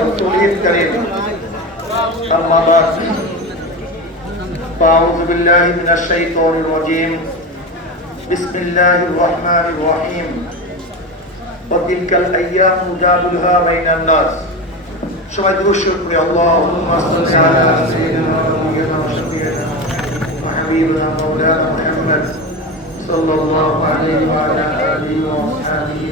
رسوله الكريم أما بعد فأعوذ بالله من الشيطان الرجيم بسم الله الرحمن الرحيم وتلك الأيام نداولها بين الناس সবাই দুরুশ্বর করে আল্লাহুম্মা সাল্লি আলা সাইয়্যিদিনা ওয়া শাফিঈনা ওয়া হাবিবিনা মাওলানা মুহাম্মদ সাল্লাল্লাহু আলাইহি ওয়া আলা আলিহি ওয়া আসহাবিহি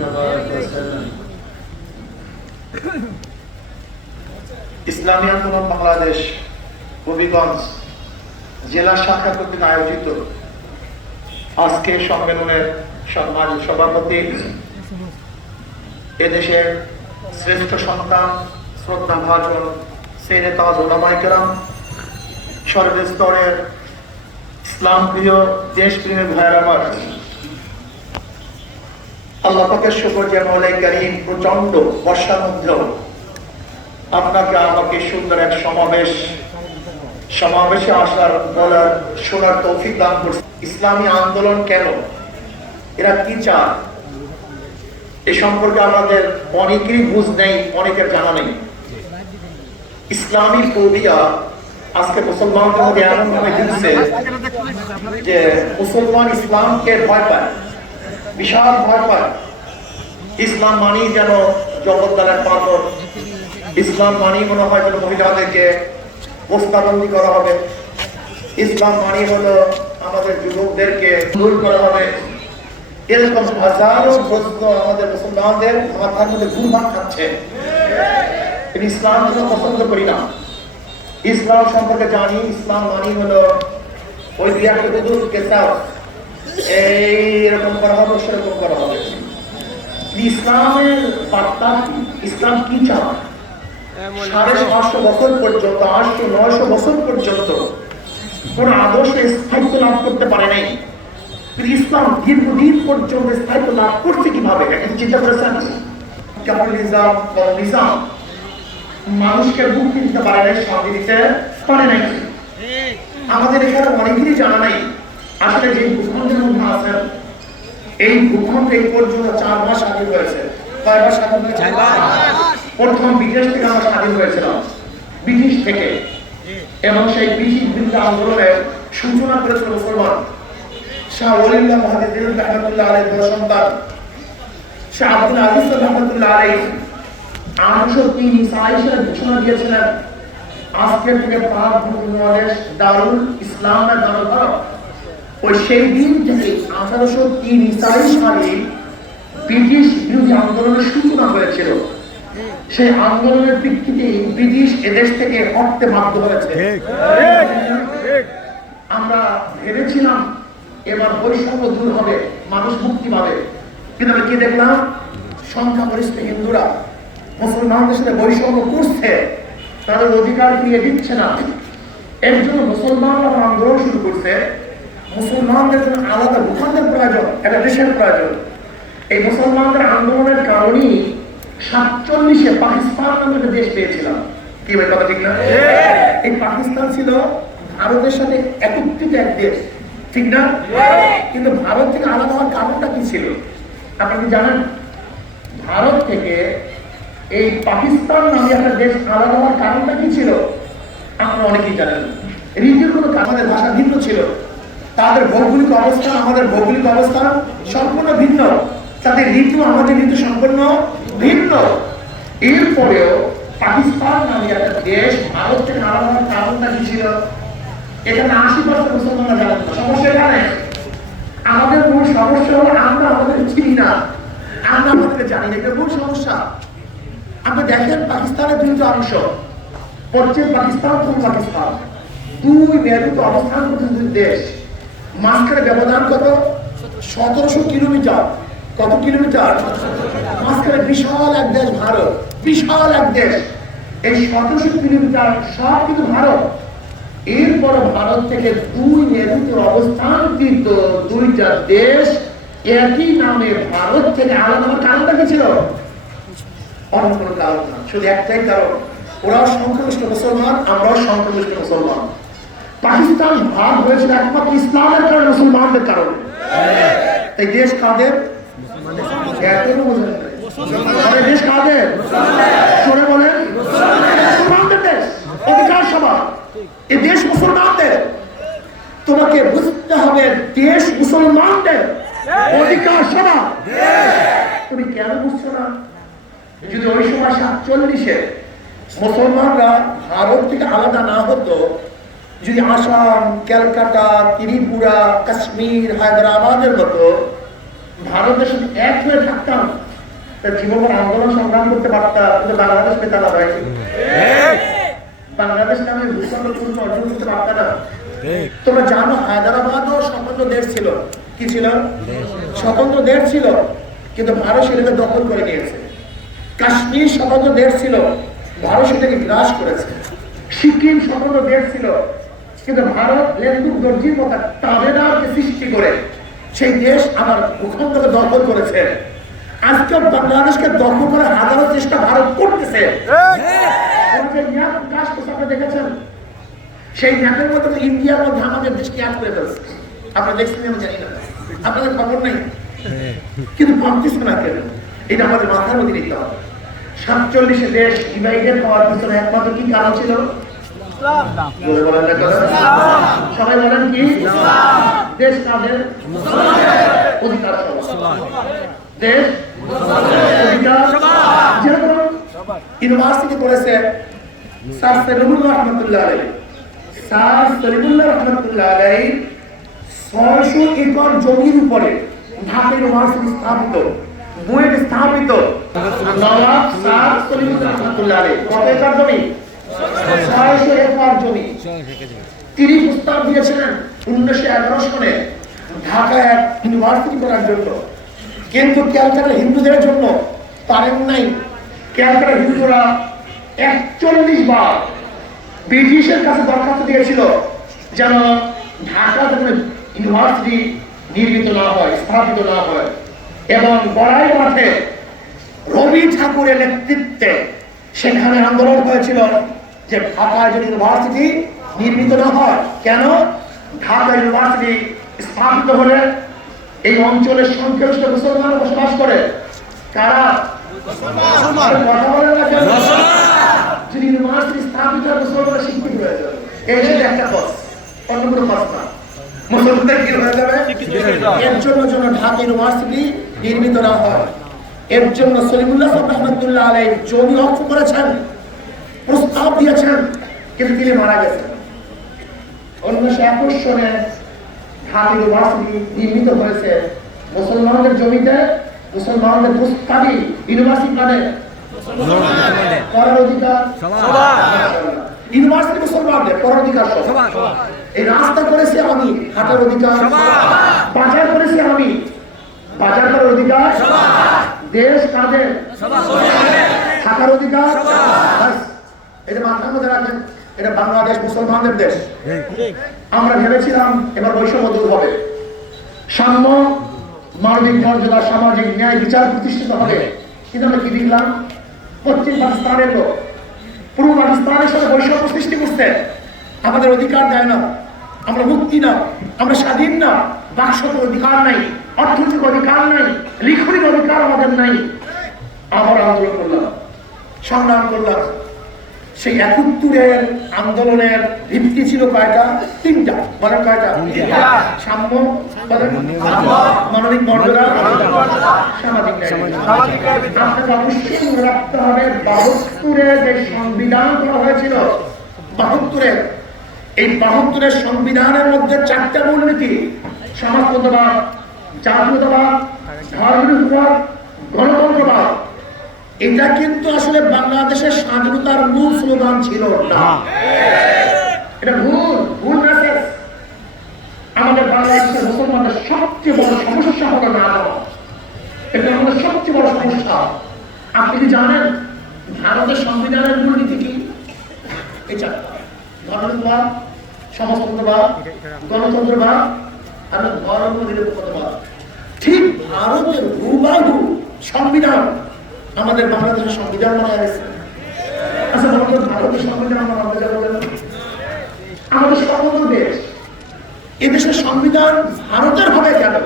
ইসলামী আন্দোলন বাংলাদেশ, হবিগঞ্জ জেলা শাখা কর্তৃক আয়োজিত আজকে সম্মেলনের সম্মানিত সভাপতি, এদেশের শ্রেষ্ঠ সন্তান, শ্রদ্ধা ভাজন সেনে তাজ সর্বস্তরের ইসলাম প্রিয় দেশ প্রেমের ভাইয়ের আমার, আল্লাহ পাকের শুকর যে মৌলাই করিম প্রচণ্ড বর্ষার মধ্যেও আপনাকে আমাকে সুন্দর এক সমাবেশ, সমাবেশে আসার বলার শোনার তৌফিক দান করছে। ইসলামী আন্দোলন কেন? এরা কি চান এ সম্পর্কে আমাদের অনেকেরই বুঝ নেই, অনেকের জানা নেই। ইসলামী ফোবিয়া আজকে মুসলমানদের মধ্যে এমন ভাবে ঢুকছে যে মুসলমান ইসলামকে ভয় পায়, বিশাল ভয় পায়। ইসলাম মানেই যেন জগদ্দারের পাথর। ইসলাম মানেই মনে হয় যেন মহিলাদেরকে বস্তাবন্দি করা হবে। ইসলাম মানে হলো আমাদের যুবকদেরকে দূর করা হবে। এরকম হাজারো প্রশ্ন আমাদের মুসলমানদের মাথার মধ্যে ঘুরপাক খাচ্ছে। ইসলাম কোনো পছন্দ করি না। ইসলাম সম্পর্কে জানি, ইসলাম মানি হলো ওই দুই একটা কেসাও এই এরকম করা হবে, সেরকম করা হবে। ইসলামের বার্তা, ইসলাম কি চায়? সাড়ে পাঁচশো বছর পর্যন্ত আটশো নয়শো বছর পর্যন্ত কোন আদর্শ স্থায়িত্ব লাভ করতে পারে নাই। কিন্তু ইসলাম দীর্ঘদিন পর্যন্ত স্থায়িত্ব লাভ করছে কীভাবে? এখন চিন্তা করেছেন কেমন নিজাম নিজাম মানুষকে মুক্তি দিতে পারে নাই শান্তি দিতে পারে নাই। আমাদের এখানে অনেকেরই জানা নাই আসলে যে ভূখণ্ডের মধ্যে আছেন এই ভূখণ্ড এই পর্যন্ত চার মাস আগে হয়েছে। কয় মাস আগে হয়েছে? প্রথম বিদেশ থেকে আমরা স্বাধীন হয়েছিলাম। ব্রিটিশ থেকে। এবং সেই ব্রিটিশ বিরুদ্ধে আন্দোলনের সূচনা করেছিল মুসলমান শাহ তিন সেই দিন আঠারোশো ব্রিটিশ বিরোধী আন্দোলনের সূচনা হয়েছিল সেই আন্দোলনের প্রেক্ষিতে ব্রিটিশ এদেশ থেকে হটতে বাধ্য হয়েছে। আমরা ভেবেছিলাম এবার বৈষম্য দূর হবে মানুষ মুক্তি পাবে। কিন্তু আমরা কি দেখলাম? সংখ্যাগরিষ্ঠ হিন্দুরা মুসলমানদের সাথে বৈষম্য করছে তাদের অধিকার দিয়ে দিচ্ছে না। এর জন্য মুসলমানরা আন্দোলন শুরু করছে। মুসলমানদের জন্য আলাদা ভূখণ্ডের প্রয়োজন একটা দেশের প্রয়োজন। এই মুসলমানদের আন্দোলনের কারণেই সাতচল্লিশে পাকিস্তান নামে একটা দেশ পেয়েছিলাম। কি ভাই কথা ঠিক না? এই পাকিস্তান ছিল ভারতের সাথে একত্রিত এক দেশ। ঠিক না? কিন্তু ভারত থেকে আলাদা হওয়ার কারণটা কি ছিল? আপনি কি জানেন? ভারত থেকে এই পাকিস্তান নামে একটা দেশ আলাদা হওয়ার কারণটা কি ছিল? আপনারা অনেকেই জানেন। রীতির কোনো আমাদের ভাষা ভিন্ন ছিল। তাদের ভৌগোলিক অবস্থান আমাদের ভৌগোলিক অবস্থান সম্পূর্ণ ভিন্ন। তাদের ঋতু আমাদের ঋতু সম্পূর্ণ ভিন্ন। এরপরেও পাকিস্তান নামে একটা দেশ ভারত থেকে আলাদা হওয়ার কারণটা কি ছিল? এখানে আশি পার্সেন্ট মুসলমানরা জানেন সমস্যা এখানে। আমাদের মূল সমস্যা হলো আমরা আমাদের চিনি না। আমরা আমাদের জানি না এটা মূল সমস্যা। আপনি দেখেন পাকিস্তানের দুইটা অংশ। পশ্চিম পাকিস্তান, পূর্ব পাকিস্তান। দুই মেরুতে অবস্থান দুই দেশ। মাঝখানে ব্যবধান কত? সতেরোশো কিলোমিটার। কত কিলোমিটার? মাঝখানে বিশাল এক দেশ ভারত, বিশাল এক দেশ। এই সতেরোশো কিলোমিটার সব কিন্তু ভারত। এরপর ভারত থেকে দুই মেরুতে কিন্তু দুইটা দেশ একই নামে ভারত থেকে আলাদা হওয়ার কারণটা কি ছিল? অন্য কোনো কারণ না, শুধু একটাই কারণ। ওরাও সংখ্যাগরিষ্ঠ মুসলমান, আমরাও সংখ্যাগরিষ্ঠ মুসলমান। পাকিস্তান ভাগ হয়েছিল একমাত্র ইসলামের কারণে, মুসলমানদের কারণে। এই দেশ কাদের এখনও বোঝেন নাই। আরে দেশ কাদের? সরে তোমাকে বুঝতে হবে, দেশ মুসলমানদের অধিকার সভা। তুমি কেন বুঝছ না? যদি ওই সময় সাতচল্লিশে মুসলমানরা ভারত থেকে আলাদা না হতো, যদি আসাম, ক্যালকাটা, ত্রিপুরা, কাশ্মীর, হায়দ্রাবাদের মতো ভারতের সাথে এক হয়ে থাকতাম। তা জীবনের আন্দোলন সংগ্রাম করতে পারতাম কিন্তু বাংলাদেশ পেতে আলাদা হয় বাংলাদেশ নামে ভূখণ্ড পূর্ণ অর্জন করতে পারতাম না। তোমরা জানো হায়দ্রাবাদও স্বতন্ত্র দেশ ছিল। কি ছিল? স্বতন্ত্র দেশ ছিল কিন্তু ভারত সেটাকে দখল করে নিয়েছে। কাশ্মীর স্বতন্ত্র দেশ ছিল ভারত সেটাকে গ্রাস করেছে। সিকিম স্বতন্ত্র দেশ ছিল কিন্তু ভারত লেন্দুক দর্জির মতো তাবেদারকে সৃষ্টি করে। সেই দেশ আমার ভূখণ্ডকে দখল করেছে। আজকে বাংলাদেশকে দখল করে হাজারো চেষ্টা ভারত করতেছে। আপনারা দেখেছেন? সেই ম্যাপের মধ্যে ইন্ডিয়ার মধ্যে আমাদের দেশকে এক করে ফেলছে। আপনারা দেখছেন আমি জানি না। আপনাদের খবর নেই? কিন্তু ভাবতেছে না কেন? এটা আমাদের মাথার মধ্যে নিতে হবে। সাতচল্লিশে দেশ ডিভাইডেড হওয়ার পিছনে একমাত্র কি কারণ ছিল। সবাই বলেন কি? দেশ কাদের অধিকার দেশ ইউনিভার্সিটি করেছে স্যার সলিমুল্লাহ রহমতুল্লাহ আলাই স্যার সলিমুল্লাহ রহমতুল্লাহ আলাই ছয়শো একর জমির উপরে ঢাকা ইউনিভার্সিটি স্থাপিত, বুয়েট স্থাপিত। নবাব স্যার সলিমুল্লাহ রহমতুল্লাহ আলাই কত একর জমি? ছয়শো একর জমি। তিনি প্রস্তাব দিয়েছিলেন উনিশশো এগারো সনে ঢাকায় এক ইউনিভার্সিটি করার জন্য। কিন্তু ক্যালকাটা হিন্দুদের জন্য পারেন নাই। ক্যালকাটা হিন্দুরা একচল্লিশ বার ব্রিটিশের কাছে দরখাস্ত দিয়েছিল যেন ঢাকাতে ইউনিভার্সিটি নির্মিত না হয়, স্থাপিত না হয়। এবং বড়াই মাঠে রবি ঠাকুরের নেতৃত্বে সেখানে আন্দোলন হয়েছিল যে ঢাকায় যদি ইউনিভার্সিটি নির্মিত না হয়, কেন? ঢাকা ইউনিভার্সিটি স্থাপিত হলে এই অঞ্চলের সংখ্যাগরিষ্ঠ মুসলমান বসবাস করে। কারা? আরে কথা বলে না কেন? যদি ইউনিভার্সিটি স্থাপিত হয় মুসলমান শিক্ষিত হয়ে যাবে। এই শুধু একটা পথ অন্য কোনো পথ না। মুসলমানদের কি হয়ে যাবে? এর জন্য জন্য ঢাকা ইউনিভার্সিটি নির্মিত না হয়। এর জন্য সলিমুল্লাহ সাহেব রহমতুল্লাহ আলাই জমি অক্ষ করেছেন প্রস্তাব দিয়েছেন কিন্তু তিনি মারা গেছেন। উনিশশো একুশ সনে ঢাকা ইউনিভার্সিটি নির্মিত হয়েছে। মুসলমানদের জমিতে মুসলমানদের প্রস্তাবই ইউনিভার্সিটি মানে করার অধিকার ইউনিভার্সিটি মুসলমানদের করার অধিকার এই রাস্তা করেছি আমি হাঁটার অধিকার। বাজার করেছি আমি বাজার করার অধিকার। দেশ কাদের থাকার অধিকার। এটা মাথার মধ্যে রাখেন এটা বাংলাদেশ মুসলমানদের দেশ। আমরা ভেবেছিলাম এবার বৈষম্য দূর হবে। সাম্য, মানবিক মর্যাদা, সামাজিক ন্যায় বিচার প্রতিষ্ঠিত হবে। কিন্তু আমরা কি দেখলাম? পশ্চিম পাকিস্তানের লোক, পূর্ব পাকিস্তানের সাথে বৈষম্য সৃষ্টি করছে। আমাদের অধিকার দেয় না। আমরা মুক্তি না। আমরা স্বাধীন না। বাকশত অধিকার নাই। অর্থনৈতিক অধিকার নাই। লিখনিক অধিকার আমাদের নাই। আবার আন্দোলন করলাম। সংগ্রাম করলাম। সেই একাত্তরের আন্দোলনের ভিত্তি ছিল কয়টা তিনটা। বলেন কয়টা সাম্য মানবিক মর্যাদা। সামাজিক আপনাকে অবশ্যই মনে রাখতে হবে বাহাত্তরে যে সংবিধান করা হয়েছিল বাহাত্তরের এই বাহাত্তরের সংবিধানের মধ্যে চারটা মূলনীতি। সমাজতন্ত্রবাদ জাতীয়তাবাদ ধর্মনিরপেক্ষবাদ গণতন্ত্রবাদ। এটা কিন্তু আসলে বাংলাদেশের স্বাধীনতার মূল স্লোগান ছিল না। এটা ভুল ভুল মেসেজ আমাদের বাংলাদেশের মুসলমানদের সবচেয়ে বড় সমস্যা হলো না এটা আমাদের সবচেয়ে বড় সমস্যা। আপনি কি জানেন ভারতের সংবিধানের মূলনীতি কি? ধর্মবাদ সমাজতন্ত্রবাদ গণতন্ত্রবাদ আর ধর্ম নিরপেক্ষতাবাদ ঠিক ভারতের হুবাহু সংবিধান আমাদের বাংলাদেশের সংবিধান মানা গেছে আচ্ছা বলতো ভারতের সংবিধান আমরা যাব আমাদের স্বতন্ত্র দেশ এদেশের সংবিধান ভারতের হবে কেন?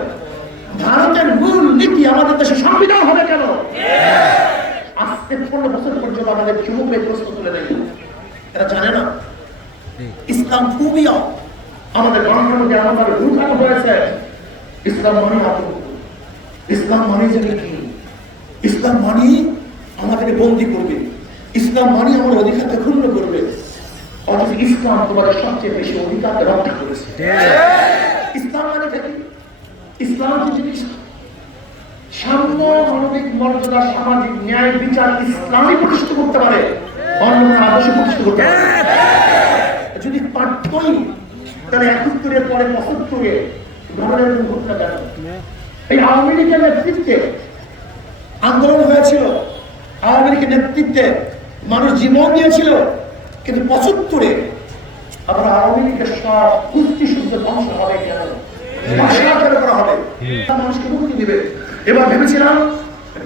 ভারতের আমাদের মূল নীতি আমাদের দেশে সংবিধান হবে কেন? আজকে পনেরো বছর পর্যন্ত আমাদের যুবকের প্রশ্ন তুলে দেয় এরা জানে না। ইসলাম ফুবিয়া আমাদের গণতন্ত্রকে এমনভাবে লুকানো হয়েছে। ইসলাম মানে ইসলাম মানে যে ইসলাম মানে আমাদেরকে বন্দি করবে। ইসলাম মানে আমার অধিকারকে ক্ষুণ্ণ করবে। অথচ ইসলাম তোমাদের সবচেয়ে বেশি অধিকারকে রক্ষা করেছে। ইসলাম মানে কি? ইসলাম কি জিনিস সাম্য মানবিক মর্যাদা সামাজিক ন্যায় বিচার ইসলামই প্রতিষ্ঠিত করতে পারে অন্য আদর্শ প্রতিষ্ঠিত করতে পারে। যদি পারতই তাহলে একাত্তরের পরে পঁচাত্তরে ধরনের ঘটনা কেন এই আওয়ামী লীগের নেতৃত্বে আন্দোলন হয়েছিল। আওয়ামী লীগের নেতৃত্বে মানুষ জীবন দিয়েছিল কিন্তু পঁচাত্তরে আমরা আওয়ামী লীগের সব কুস্তি শুদ্ধ ধ্বংস হবে কেন? করা হবে। মানুষকে মুক্তি দিবে। এবার ভেবেছিলাম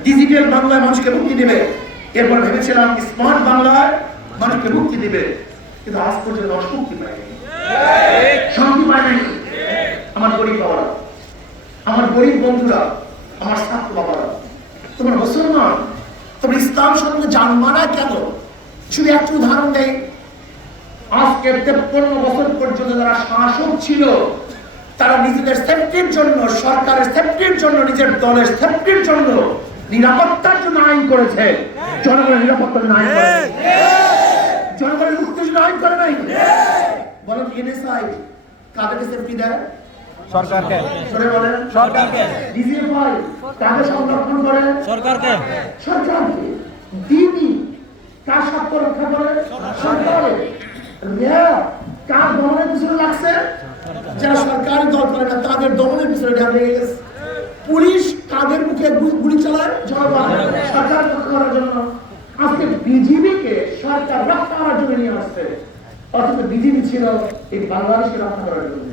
ডিজিটাল বাংলায় মানুষকে মুক্তি দিবে। এরপর ভেবেছিলাম স্মার্ট বাংলায় মানুষকে মুক্তি দিবে। কিন্তু আজ পর্যন্ত মানুষ মুক্তি পায়নি শান্তি পায় নাই। আমার গরিব বাবারা আমার গরিব বন্ধুরা আমার ছাত্র বাবারা তোমার মুসলমান? তোমার ইসলাম সম্বন্ধে জানবা না কেন? শুধু একটু উদাহরণ দেয় আজকে তেপ্পন্ন বছর পর্যন্ত যারা শাসক ছিল, তারা নিজেদের সেফটির জন্য, সরকারের সেফটির জন্য, নিজের দলের সেফটির জন্য নিরাপত্তার জন্য আইন করেছে। জনগণের নিরাপত্তার জন্য আইন করে নাই। জনগণের মুক্তির জন্য আইন করে নাই। বলেন এনএসআই কাদেরকে সেফটি দেয়? সরকারকে। সরকারকে। ডিজিএফআই সংরক্ষণ করে। সরকারকে। সরকারকে দিনই কার স্বার্থ রক্ষা করে? সরকারে। কার দমনের পিছনে লাগছে? যারা সরকারি দল করে না তাদের দমনের পিছনে লেগে গেছে। পুলিশ কাদের মুখে গুলি চালায় জনগণ সরকার রক্ষা করার জন্য আজকে বিজিবিকে সরকার রক্ষা করার জন্য নিয়ে আসছে। অথচ বিজিবি ছিল এই বাংলাদেশকে রক্ষা করার জন্য।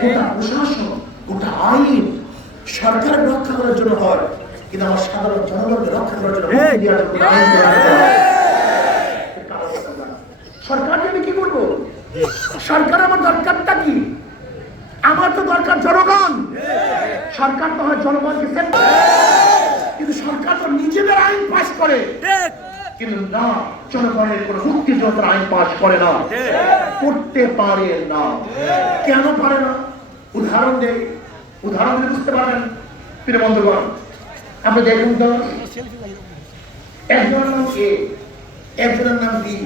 গোটা প্রশাসন গোটা আইন সরকারের রক্ষা করার জন্য হয় কিন্তু আমার সাধারণ জনগণকে রক্ষা করার জন্য মুক্তি দেওয়ার জন্য আইন করা হয়। সরকার আমি কি করব? সরকার আমার দরকারটা কি? আমার তো দরকার জনগণ। সরকার তো হয় জনগণকে কিন্তু সরকার তো নিজেদের আইন পাশ করে। কিন্তু না জনগণের কোন মুক্তিযোদ্ধার আইন পাশ করে না। করতে পারে না। কেন পারে না? উদাহরণ দেই। উদাহরণ দিলে বুঝতে পারেন প্রিয় বন্ধুগণ আপনি দেখুন তো একজনের নাম এ একজনের নাম বি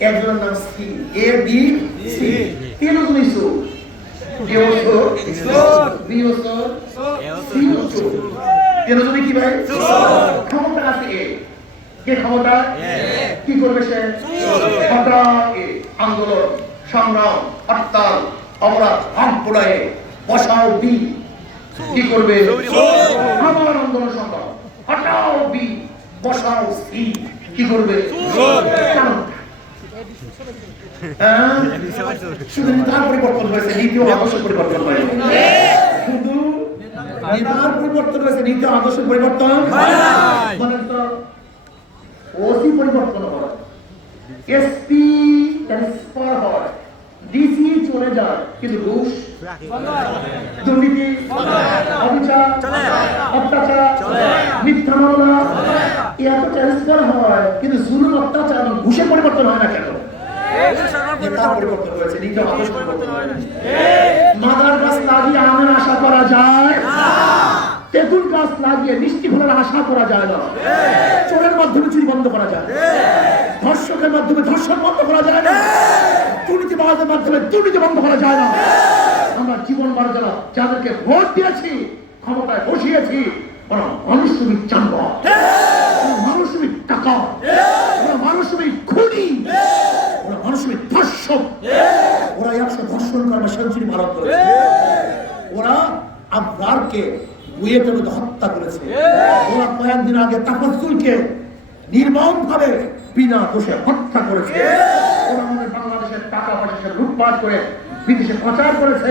একজনের নাম সি এ বি সি। ওসো তিনজনই কি ভাই? ক্ষমতা আছে এ। কে ক্ষমতা? কি করবে সে? আন্দোলন সংগ্রাম হরতাল অপরাধ আমপুরায় বসাও বি কি করবে? আমার আন্দোলন সংগ্রাম। হটাও বি বসাও সি। কি করবে? হ্যাঁ? শুধু নেতার পরিবর্তন হয়েছে নীতি ও আদর্শ পরিবর্তন হয়নি শুধু নেতার পরিবর্তন হয়েছে নীতি আদর্শ পরিবর্তন ওসি পরিবর্তন হয়। এসপি ট্রান্সফার হয়। ডিসি চলে যায়, কিন্তু ঘুষ দুর্নীতি, অবিচার, অত্যাচার মিথ্যা মামলা এত ট্রান্সফার হয়, কিন্তু জুলুম, অত্যাচার ঘুষের পরিবর্তন হয় না কেন? মাদার গাছ লাগিয়ে আমের আশা করা যায়? তেঁতুল গাছ লাগিয়ে মিষ্টি ফলের আশা করা যায় না। চোরের মাধ্যমে চুরি বন্ধ করা যায়। ধর্ষকের মাধ্যমে ধর্ষণ বন্ধ করা যায় না। দুর্নীতিবাজের মাধ্যমে দুর্নীতি বন্ধ করা যায় না। আমরা জীবন বার যারা যাদেরকে ভোট দিয়েছি, ক্ষমতায় বসিয়েছি, ওরা মানুষমিক চাঙ্গ। মানুষমিক টাকা। ওরা মানুষমিক খুনি। ওরা মানুষমিক ধর্ষক। ওরা একশো ধর্ষণ করে সেঞ্চুরি ভারত করেছে। ওরা আবরারকে মধ্যে হত্যা করেছে। ওরা কয়েকদিন আগে তাফাসুলকে নির্মম ভাবে বিনা দোষে হত্যা করেছে। ওরা আমাদের বাংলাদেশের টাকা পয়সা লুটপাট করে বিদেশে পাচার করেছে।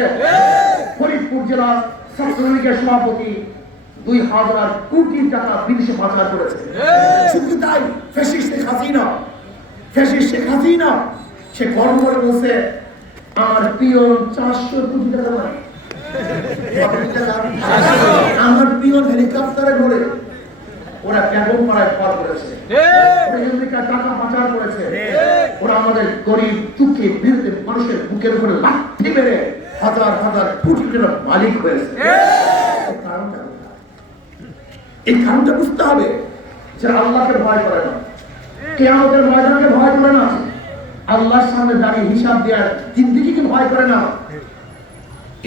ফরিদপুর জেলার ছাত্রলীগের সভাপতি দুই হাজার কোটি টাকা বিদেশে পাচার করেছে। শুধু তাই? ফেসিস শেখ হাসিনা। ফেসিস শেখ হাসিনা, সে গর্ব করে বলছে আমার প্রিয় চারশো কোটি টাকা। আমার হেলিকপ্টারে ওরা পাড়ায় ফল করেছে। টাকা পাচার করেছে। ওরা আমাদের গরিব দুঃখী বিরুদ্ধে মানুষের বুকের উপরে লাঠি মেরে হাজার হাজার কোটি টাকার মালিক হয়েছে। কারণটা এই কারণটা বুঝতে হবে যে আল্লাহকে ভয় করে না। কে আমাদের ময়দানকে ভয় করে না। আল্লাহর সামনে দাঁড়িয়ে হিসাব দেওয়ার জিন্দিগিকে ভয় করে না।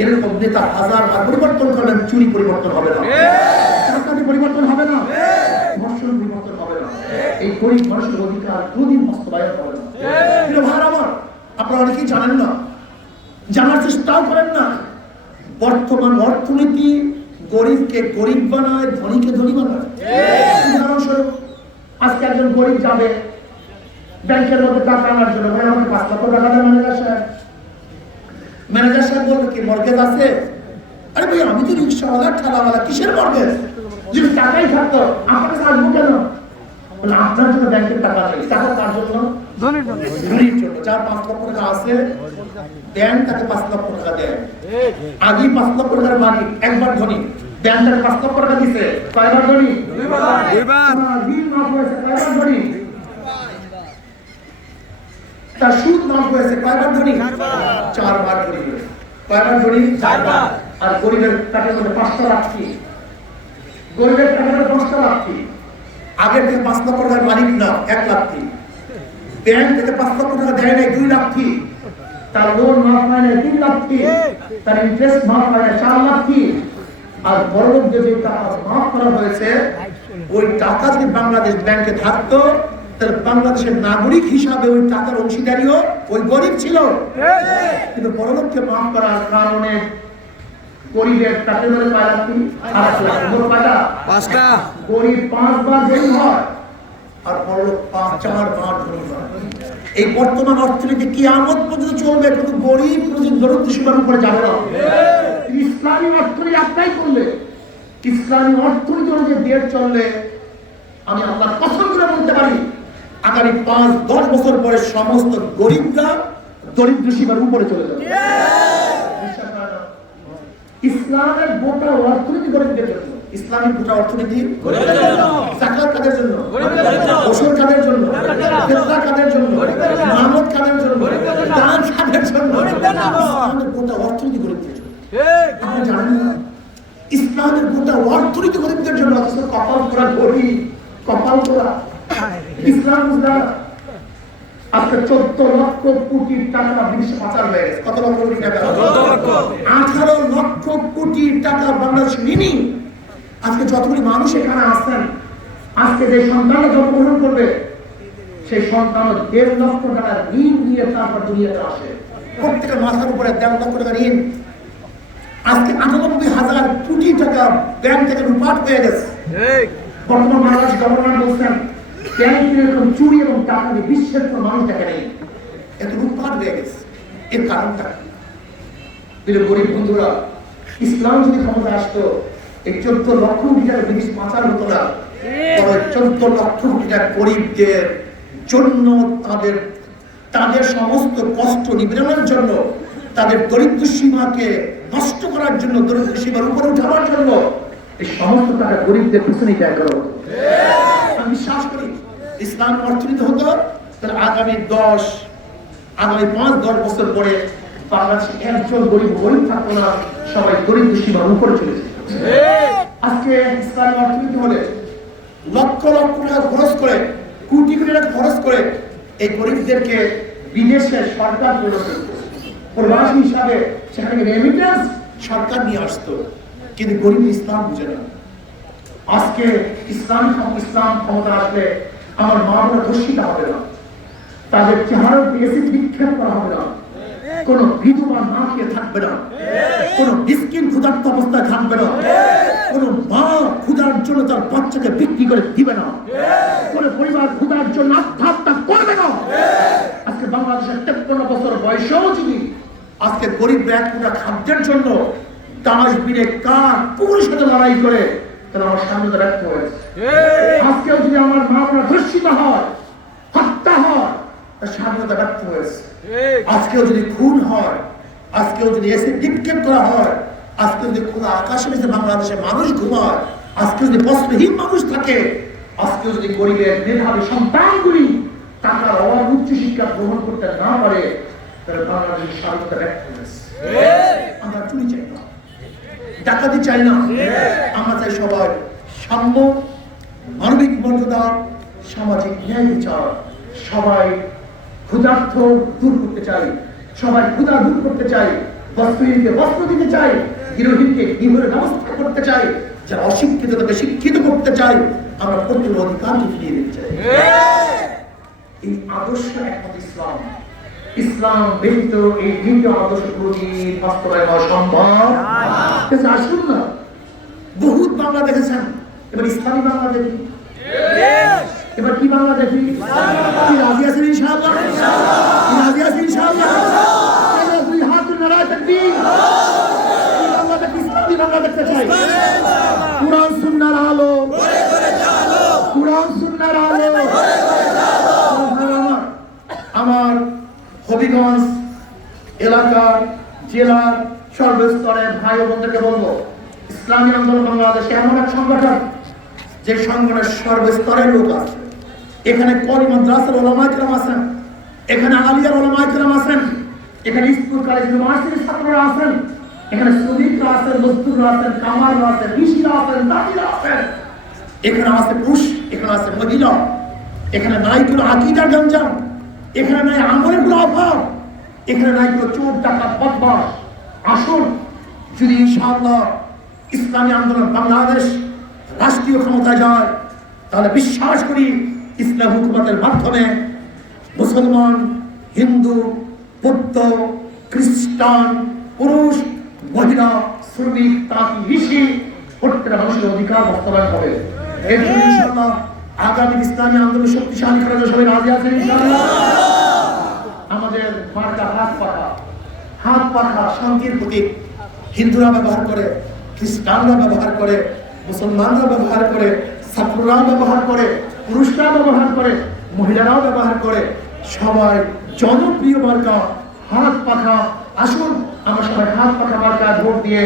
এরকম নেতা হাজার বার পরিবর্তন করবেন চুরি পরিবর্তন হবে না। পরিবর্তন হবে না। ধর্ষণ পরিবর্তন হবে না। এই গরিব মানুষের অধিকার কোনদিন বাস্তবায়ন হবে না। প্রিয় ভাইরা আমার আপনারা অনেকেই জানেন না জানার চেষ্টাও করেন না। বর্তমান অর্থনীতি গরিবকে গরিব বানায় ধনীকে ধনী বানায়। উদাহরণস্বরূপ আজকে একজন গরিব যাবে ব্যাংকের মধ্যে টাকা আনার জন্য। ভাই আমাকে পাঁচ লক্ষ টাকা ম্যানেজার সাহেব ম্যানেজার সাহেব বলবে কি মর্গেজ আছে আরে ভাই আমি তো রিক্সাওয়ালা ঠেলাওয়ালা কিসের মর্গেজ যদি টাকাই থাকতো আপনার কাছে আসব কেন আপনার জন্য ব্যাংকের টাকা নেই টাকা তার জন্য ধনীর জন্য যার পাঁচ লক্ষ টাকা আছে ব্যাংক তাকে পাঁচ লক্ষ টাকা দেয় আগে পাঁচ লক্ষ টাকার মালিক একবার ধনী ব্যাংক তাকে পাঁচ লক্ষ টাকা দিছে কয়বার ধনী দুইবার। ঋণ মাফ হয়েছে কয়বার ধনী তার সুদ মাফ হয়েছে, কয়বার ধনী? চারবার ধনী কয়বার ধনী? চারবার। আর গরিবের টাকা মধ্যে পাঁচটা রাখছি গরিবের টাকা মধ্যে পাঁচটা রাখছি আগের থেকে পাঁচ লক্ষ টাকার মালিক না, এক লাখটি ব্যাংক থেকে পাঁচ লক্ষ টাকা দেয় নাই, দুই লাখটি তার লোন মাফ হয় না তিন লাখটি তার ইন্টারেস্ট মাফ হয় না চার লাখটি আর বড় লোক যে টাকা মাফ করা হয়েছে, ওই টাকা যদি বাংলাদেশ ব্যাংকে থাকতো তাহলে বাংলাদেশের নাগরিক হিসাবে ওই টাকার অংশীদারিও ওই গরিব ছিল। কিন্তু মাফ করার কারণে গরিবের কি? আট লাখ পাঁচটা। গরিব পাঁচবার ধনী হয় আর বড়লোক পাঁচ চার ধনী হয়। এই বর্তমান অর্থনীতি কি আমদ পর্যন্ত চলবে কিন্তু গরিব কোনো দরিদ্র সীমার উপরে যাবে না। ইসলামী অর্থনীতি করলে ইসলামী অর্থনীতি অনুযায়ী দেশ চললে আমি আল্লাহ কসম করে বলতে পারি আগামী পাঁচ দশ বছর পরে সমস্ত গরিবরা দরিদ্র সীমার উপরে চলে যাবে? ইসলামের গোটা অর্থনীতি গরিবদের জন্য। ইসলামিক গোটা অর্থনীতি জাকাত কাদের জন্য? কাদের জন্য? কাদের জন্য। মামদ কাদের জন্য? দান কাদের জন্য? ইসলামের গোটা অর্থনীতি গরিবদের জন্য। আপনি জানেন ইসলামের গোটা অর্থনীতি গরিবদের জন্য। অথচ কপাল করা গরিব কপাল করা ইসলাম আজকে চোদ্দ লক্ষ কোটি টাকা বিদেশে পাচার হয়ে গেছে। কত লক্ষ কোটি টাকা? আঠারো লক্ষ কোটি টাকা বাংলাদেশ ঋণী আজকে যতগুলি মানুষ এখানে আসছেন আজকে যে সন্তানরা জন্মগ্রহণ করবে সেই সন্তান দেড় লক্ষ টাকা ঋণ দিয়ে তারপর দুনিয়াতে আসে। প্রত্যেকের মাথার উপরে দেড় লক্ষ টাকা ঋণ। আজকে আটানব্বই হাজার কোটি টাকা ব্যাংক থেকে লুপাট হয়ে গেছে। বর্তমান বাংলাদেশ গভর্নর বলছেন থেকে এরকম চুরি এবং টাকা বিশ্বের কোনো মানুষ নেই? এত লুটপাট হয়ে গেছে। এর কারণটা? প্রিয় গরিব বন্ধুরা, ইসলাম যদি ক্ষমতা আসতো, এই চোদ্দ লক্ষ কোটি জিনিস পাচার হতো না। চোদ্দ লক্ষ কোটি গরিবদের জন্য তাদের তাদের সমস্ত কষ্ট নিবারণের জন্য, তাদের দরিদ্র সীমাকে নষ্ট করার জন্য, দরিদ্র সীমার উপরে উঠাবার জন্য, এই সমস্ত টাকা গরিবদের পিছনে ব্যয় করা হতো আমি বিশ্বাস করি ইসলাম অর্থনীতি হতো তাহলে আগামী দশ, আগামী পাঁচ, দশ বছর পরে বাংলাদেশে একজন গরিব গরিব থাকতো না, সবাই গরিব সীমার উপরে চলে আজকে অর্থনীতি হলে লক্ষ লক্ষ টাকা খরচ করে, কোটি কোটি টাকা খরচ করে এই গরিবদেরকে বিদেশে সরকার প্রবাসী হিসাবে সেখানে রেমিটেন্স সরকার নিয়ে আসতো। কিন্তু গরিব ইসলাম বুঝে না। আজকে ইসলাম ইসলাম ক্ষমতা আসলে আমার মা বোনা ধর্ষিত হবে না। তাদের চেহারার এসে বিক্ষেপ করা হবে না। কোন বিধবা না খেয়ে থাকবে না। কোন মিসকিন ক্ষুধার্ত অবস্থায় থাকবে না। কোন মা ক্ষুধার জন্য তার বাচ্চাকে বিক্রি করে দিবে না। কোন পরিবার ক্ষুধার জন্য আত্মহত্যা করবে না। আজকে বাংলাদেশের তেপ্পন্ন বছর বয়সেও যদি আজকে গরিব এক খাদ্যের জন্য তামাশ বিড়ে কার পুকুরের সাথে লড়াই করে তাহলে আমার সামনে তো হয়েছে আজকেও যদি আমার মা বোনা ধর্ষিত হয় হত্যা হয় তার স্বাধীনতা ব্যর্থ হয়েছে আজকেও যদি খুন হয় আজকেও যদি এসে করা হয় আজকে যদি খোলা আকাশের নিচে বাংলাদেশে মানুষ ঘুমায় আজকে যদি বস্ত্রহীন মানুষ থাকে আজকে যদি গরিবের মেধাবী সন্তানগুলি টাকার অভাব উচ্চ শিক্ষা গ্রহণ করতে না পারে তাহলে বাংলাদেশের স্বাধীনতা ব্যর্থ হয়েছে আমরা চুরি ডাকাতি চাই না। আমরা চাই সবাই সাম্য মানবিক মর্যাদা সামাজিক ন্যায় বিচার। সবাই ক্ষুধার্থ দূর করতে চাই। সবাই ক্ষুধা দূর করতে চাই। বস্ত্রহীনকে বস্ত্র দিতে চাই। গৃহহীনকে গৃহের ব্যবস্থা করতে চাই। যারা অশিক্ষিত তাকে শিক্ষিত করতে চাই। আমরা প্রত্যেক অধিকারকে ফিরিয়ে দিতে চাই। এই আদর্শ একমাত্র ইসলাম। ইসলাম ব্যতীত এই দ্বিতীয় আদর্শ কোনদিন বাস্তবায়ন হওয়া সম্ভব? কিন্তু আসুন না। বহুত বাংলা দেখেছেন। এবার ইসলামী বাংলা দেখি। এবার কি বাংলা দেখি? রাজি আছেন ইনশাআল্লাহ? রাজি আছেন ইনশাআল্লাহ? দুই হাত নাড়ায় থাকবি। এই বাংলা দেখি ইসলামী বাংলা দেখতে চাই? কোরআন সুন্নাহর আলো। কোরআন সুন্নাহর আলো। আমার হবিগঞ্জ এলাকার জেলার সর্বস্তরের ভাই বোনদেরকে বলব, ইসলামী আন্দোলন বাংলাদেশে এমন এক সংগঠন যে সংগঠনের সর্বস্তরের লোক আছে। এখানে কলি মাদ্রাসার ওলামায় কেরাম আছেন, এখানে আলিয়ার ওলামায় কেরাম আছেন, এখানে স্কুল, কলেজ, ইউনিভার্সিটির ছাত্ররা আছেন, এখানে সুদীপরা আছেন মজদুররা আছেন, কামাররা আছেন ঋষিরা আছেন দাদিরা আছেন। এখানে আছে পুরুষ, এখানে আছে মহিলা, এখানে নাই কোনো আকিদার গঞ্জাম এখানে নাই আমলের কোনো অভাব। এখানে নাই কোনো চোর টাকা বদমাস আসুন, যদি ইনশাআল্লাহ ইসলামী আন্দোলন বাংলাদেশ রাষ্ট্রীয় ক্ষমতায় যায়, তাহলে বিশ্বাস করি ইসলাম হুকুমতের মাধ্যমে মুসলমান, হিন্দু, বৌদ্ধ, খ্রিস্টান, পুরুষ, মহিলা, শ্রমিক তাঁতি ঋষি প্রত্যেকটা মানুষের অধিকার বাস্তবায়ন হবে। এর জন্য ইনশাআল্লাহ আগামী ইসলামী আন্দোলন শক্তিশালী করার জন্য সবাই রাজি আছেন ইনশাআল্লাহ? মার্কা হাত পাখা শান্তির প্রতীক। হিন্দুরা ব্যবহার করে, খ্রিস্টানরা ব্যবহার করে, মুসলমানরা ব্যবহার করে, ছাত্ররাও ব্যবহার করে, পুরুষরাও ব্যবহার করে, মহিলারাও ব্যবহার করে। সবাই জনপ্রিয় মার্কা হাত পাখা। আসুন, আমরা সবাই হাত পাখা মার্কায় ভোট দিয়ে,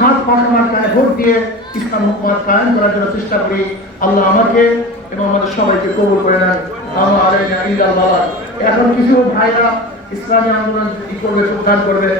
হাত পাখা মার্কায় ভোট দিয়ে ইসলাম হুকুমাত কায়েম করার জন্য চেষ্টা করি। আল্লাহ আমাকে এবং আমাদের সবাইকে কবুল করে নেন। আমার এখন কিছু ভাইরা ইসলামী আন্দোলন কি করবে যোগদান করবে?